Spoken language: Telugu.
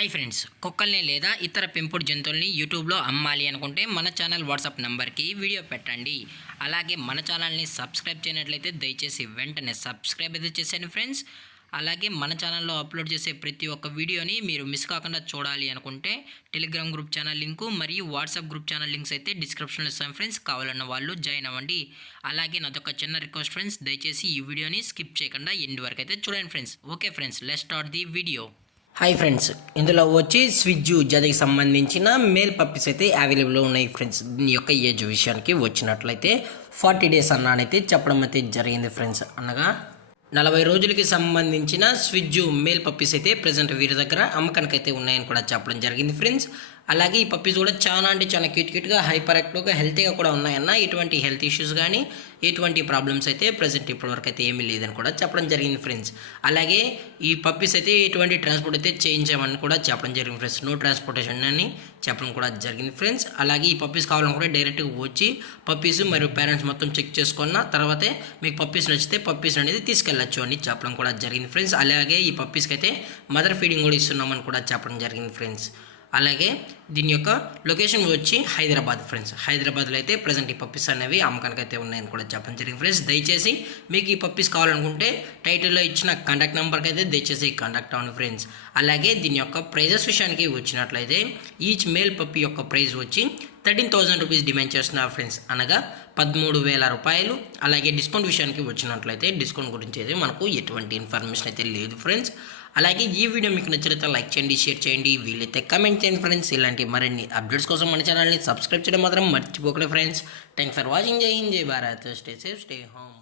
హాయ్ ఫ్రెండ్స్, కుక్కల్ని లేదా ఇతర పెంపుడు జంతువుల్ని యూట్యూబ్లో అమ్మాలి అనుకుంటే మన ఛానల్ వాట్సాప్ నెంబర్కి వీడియో పెట్టండి. అలాగే మన ఛానల్ని సబ్స్క్రైబ్ చేయనట్లయితే దయచేసి వెంటనే సబ్స్క్రైబ్ అయితే చేసేయండి ఫ్రెండ్స్. అలాగే మన ఛానల్లో అప్లోడ్ చేసే ప్రతి ఒక్క వీడియోని మీరు మిస్ కాకుండా చూడాలి అనుకుంటే టెలిగ్రామ్ గ్రూప్ ఛానల్ లింకు మరియు వాట్సాప్ గ్రూప్ ఛానల్ లింక్స్ అయితే డిస్క్రిప్షన్లో ఇస్తాను ఫ్రెండ్స్. కావాలన్న వాళ్ళు జాయిన్ అవ్వండి. అలాగే నాదొక చిన్న రిక్వెస్ట్ ఫ్రెండ్స్, దయచేసి ఈ వీడియోని స్కిప్ చేయకుండా ఎండ్ వరకు అయితే చూడండి friends. Okay friends, let's start the video. Hi friends, ఇందులో వచ్చి స్విజ్జు జాతికి సంబంధించిన మేల్ పప్పీస్ అయితే అవైలబుల్లో ఉన్నాయి ఫ్రెండ్స్. దీని యొక్క ఏజ్ విషయానికి వచ్చినట్లయితే 40 డేస్ అన్నానైతే చెప్పడం అయితే జరిగింది ఫ్రెండ్స్. అనగా 40 రోజులకి సంబంధించిన స్విజ్జు మేల్ పప్పీస్ అయితే ప్రజెంట్ వీరి దగ్గర అమ్మకానికి అయితే ఉన్నాయని కూడా చెప్పడం జరిగింది ఫ్రెండ్స్. అలాగే ఈ పప్పీస్ కూడా చాలా అంటే చాలా క్యూట్గా హైపర్ యాక్టివ్గా హెల్తీగా కూడా ఉన్నాయన్న. ఎటువంటి హెల్త్ ఇష్యూస్ కానీ ఎటువంటి ప్రాబ్లమ్స్ అయితే ప్రజెంట్ ఇప్పటివరకు అయితే ఏమీ లేదని కూడా చెప్పడం జరిగింది ఫ్రెండ్స్. అలాగే ఈ పప్పీస్ అయితే ఎటువంటి ట్రాన్స్పోర్ట్ అయితే చేయించామని కూడా చెప్పడం జరిగింది ఫ్రెండ్స్. నో ట్రాన్స్పోర్టేషన్ అని చెప్పడం కూడా జరిగింది ఫ్రెండ్స్. అలాగే ఈ పప్పీస్ కావాలనుకుంటే డైరెక్ట్గా వచ్చి పప్పీస్ మరియు పేరెంట్స్ మొత్తం చెక్ చేసుకున్న తర్వాతే మీకు పప్పీస్ నచ్చితే పప్పీస్ అనేది తీసుకెళ్ళచ్చు అని చెప్పడం కూడా జరిగింది ఫ్రెండ్స్. అలాగే ఈ పప్పీస్కి అయితే మదర్ ఫీడింగ్ కూడా ఇస్తున్నామని కూడా చెప్పడం జరిగింది ఫ్రెండ్స్. అలాగే దీని యొక్క లొకేషన్ వచ్చి హైదరాబాద్ ఫ్రెండ్స్. హైదరాబాద్లో అయితే ప్రజెంట్ ఈ పప్పీస్ అనేవి అమ్మకానికి అయితే ఉన్నాయని కూడా చెప్పడం జరిగింది ఫ్రెండ్స్. దయచేసి మీకు ఈ పప్పీస్ కావాలనుకుంటే టైటిల్లో ఇచ్చిన కాంటాక్ట్ నెంబర్కి అయితే దయచేసి కాంటాక్ట్ అవ్వండి ఫ్రెండ్స్. అలాగే దీని యొక్క ప్రైజెస్ విషయానికి వచ్చినట్లయితే ఈచ్ మేల్ పప్పీ యొక్క ప్రైస్ వచ్చి 13,000 రూపీస్ డిమాండ్ చేస్తున్నారు ఫ్రెండ్స్, అనగా 13,000 రూపాయలు. అలాగే డిస్కౌంట్ విషయానికి వచ్చినట్లయితే డిస్కౌంట్ గురించి అయితే మనకు ఎటువంటి ఇన్ఫర్మేషన్ అయితే లేదు ఫ్రెండ్స్. అలాగే ఈ వీడియో మీకు నచ్చినట్లయితే లైక్ చేయండి, షేర్ చేయండి, వీలైతే కమెంట్ చేయండి ఫ్రెండ్స్. ఇలాంటి మరిన్ని అప్డేట్స్ కోసం మన ఛానల్ని సబ్స్క్రైబ్ చేయడం మాత్రం మర్చిపోకండి ఫ్రెండ్స్. Thanks for watching. జై హింద్, జై Bharat. Stay safe, stay home.